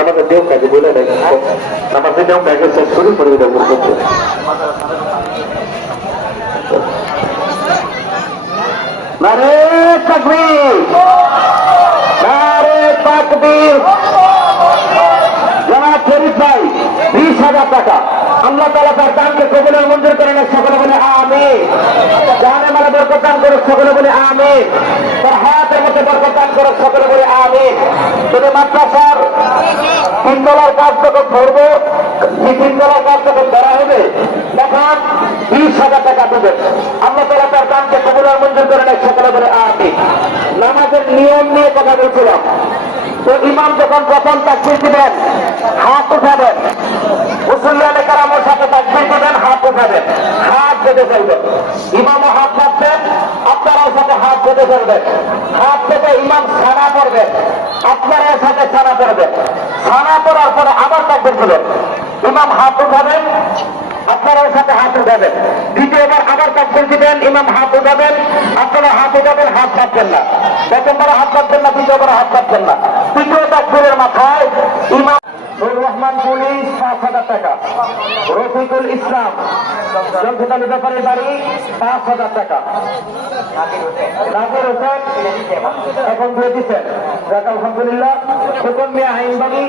আমাদের দেহ কাজে বলে দেখেন আমাদের দেহ কাজে শুরু করে দেব নারে তাকবীর নারে তাকবীর। জনাব শরীফ ভাই 20,000 টাকা আল্লাহ তাআলা তার দানকে কবুল ও মঞ্জুর করেন, সকলে বলে আমিন। জানে মানে বরকত দান করুন, সকলে বলে আমিন। তার হায়াতের মধ্যে বরকত দান করুন, সকলে বলে আমিন। তবে মাদ্রাসার 3 তলার কাজ যখন ধরবো, এই 3 তলার কাজ যখন ধরা হবে তখন 20,000 টাকা দেবেন। আল্লাহ তাআলা তার দানকে কবুল ও মঞ্জুর করেন, সকলে বলে আমিন। নামাজের নিয়ম নিয়ে কথা বলছিলাম। তো ইমাম যখন প্রথম তাকবীর দিবেন হাত উঠাবেন, মুসল্লিয়ানে কেরামের সাথে তাকবীর দিবেন, হাত উঠাবেন, হাত বেঁধে ফেলবেন। ইমামও হাত বাঁধবেন, আপনারাও সাথে হাত বেঁধে ফেলবেন। হাত থেকে ইমাম ছানা পড়বেন, আপনারাও সাথে ছানা পড়বেন। ছানা পড়ার পরে আবার তাকবীর দিবেন, ইমাম হাত উঠাবেন, আপনারাও সাথে হাত উঠাবেন। দ্বিতীয়বার আবার তাকবীর দিবেন, ইমাম হাত উঠাবেন, আপনারা হাত উঠাবেন, হাত বাঁধবেন না। প্রথমবার হাত বাঁধবেন না, দ্বিতীয়বার হাত বাঁধবেন না। তৃতীয় তাকবীরের মাথায় ইমাম রহমান পুলিশ 5,000 টাকা, রফিকুল ইসলাম জলফিতালি ব্যাপারের বাড়ি 5,000 টাকা, নাজির হোসেন এখন দিয়ে দিচ্ছেন, আলহামদুলিল্লাহ। হুকুম মিয়া আইন বাড়ি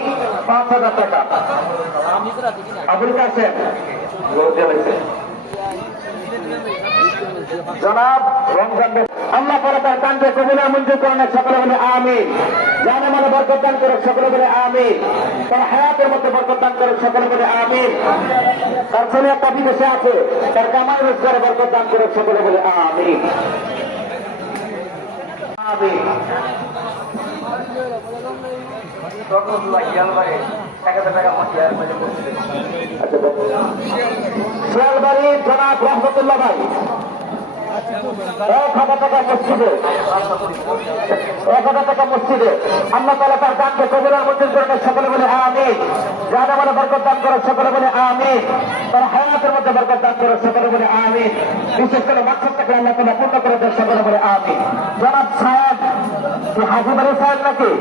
5,000 টাকা, আবুল কাসেম জনাব রমজান। আল্লাহ তাআলা তার কান্দে কবুল ও মঞ্জুর করেন, সকলে বলে আমিন। জানে মানে বরকত দান করুন, সকলে বলে আমিন। তার হায়াতের মধ্যে বরকত দান করুন, সকলে বলে আমিন। তার ছেলে একটা বিদেশে আছে, তার কামাই রোজগারে বরকত দান করুন, সকলে বলে আমিন আমিন। শিয়ালবাড়ি জনাব রহমতুল্লাহ ভাই 1,000 টাকা মসজিদে, 1,000 টাকা মসজিদে। আল্লাহ তাআলা তার দানকে কবুল ও মঞ্জুর করেন, সকলে বলে আমিন। জানে মানে বরকত দান করেন, সকলে বলে আমিন। তার হায়াতের মধ্যে বরকত দান করেন, সকলে বলে আমিন। বিশেষ করে মাকসাদটাকে আল্লাহ তাআলা পূর্ণ করে দেন, সকলে বলে আমিন। জনাব সাহেব হাজি বাড়ি সাহেব নাকি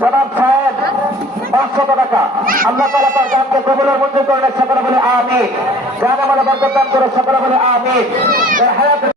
জনাব সাহেব 500 টাকা আল্লাহ তাআলা তার দানকে কবুল ও মঞ্জুর করেন, সকলে বলে আমিন। জানে মানে বরকত দান করেন, সকলে বলে আমিন। তার হায়াতের